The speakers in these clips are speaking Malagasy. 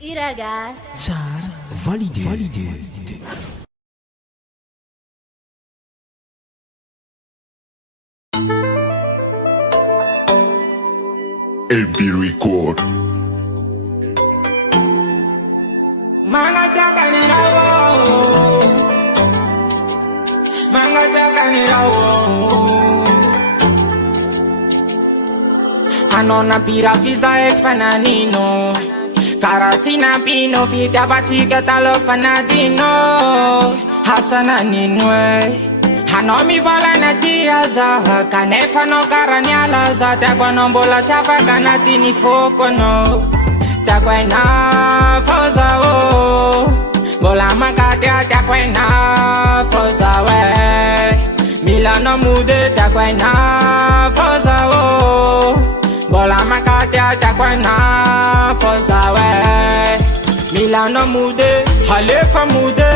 Iragas. tsara validé. AB Record. Manga chakanirawo Anona pira fiza ek fananino Karatina pino fitiavatika talo fanadino Hasana ninwe Hanomi vola na tiaza Kanefa no karanyalaza Takwa nombola tafa kanatini foko no Takwa ina foza o Bola makatea takwa ina foza we Milano mude takwa ina foza o Bola makatea takwa ina foza we Milano mude Halefa mude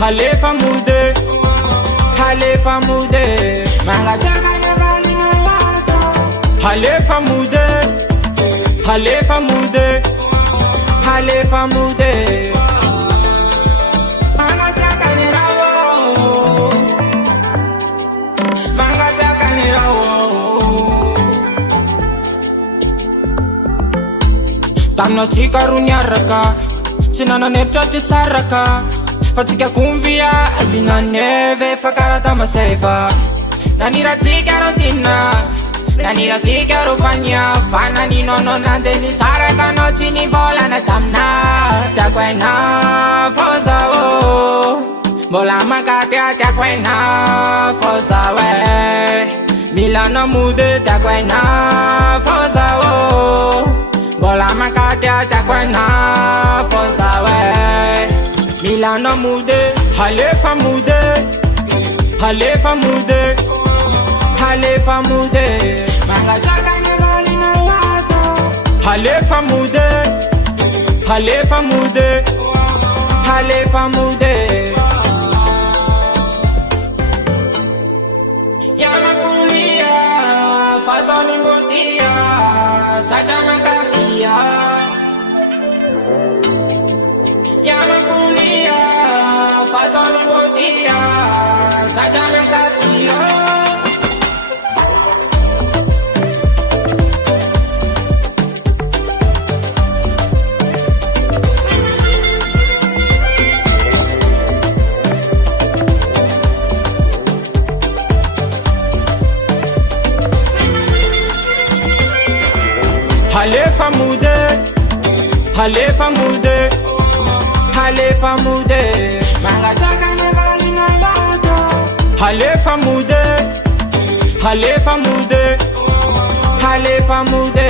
Halefa mude Halefa mude Manga chakanya vali na lato Halefa mude Halefa mude Halefa mude Manga chakanya rawo Manga chakanya rawo Tamno chika runyaraka Sinana nepchati saraka Fatika kumvia Vina neve fakarata maseva Nanira tika rotina Nanira tika rofanya Fana ni nono nande ni saraka no chini vola na tamna Takwena foza o Bola makatea takwena foza we Milano mude takwena foza o Bola makatea takwena foza we Milano mude, Halefa mude, Halefa mude, Halefa mude Manga chakanya vali na lato Halefa mude, Halefa mude, Halefa mude Yama kulia, fazoni mbotia Sacha makafia Yama kulia, fazoni mbotia Sacha makafia Halefa mude, Halefa mude, Halefa mude Manga chakanya vali na lato Halefa mude, Halefa mude, Halefa mude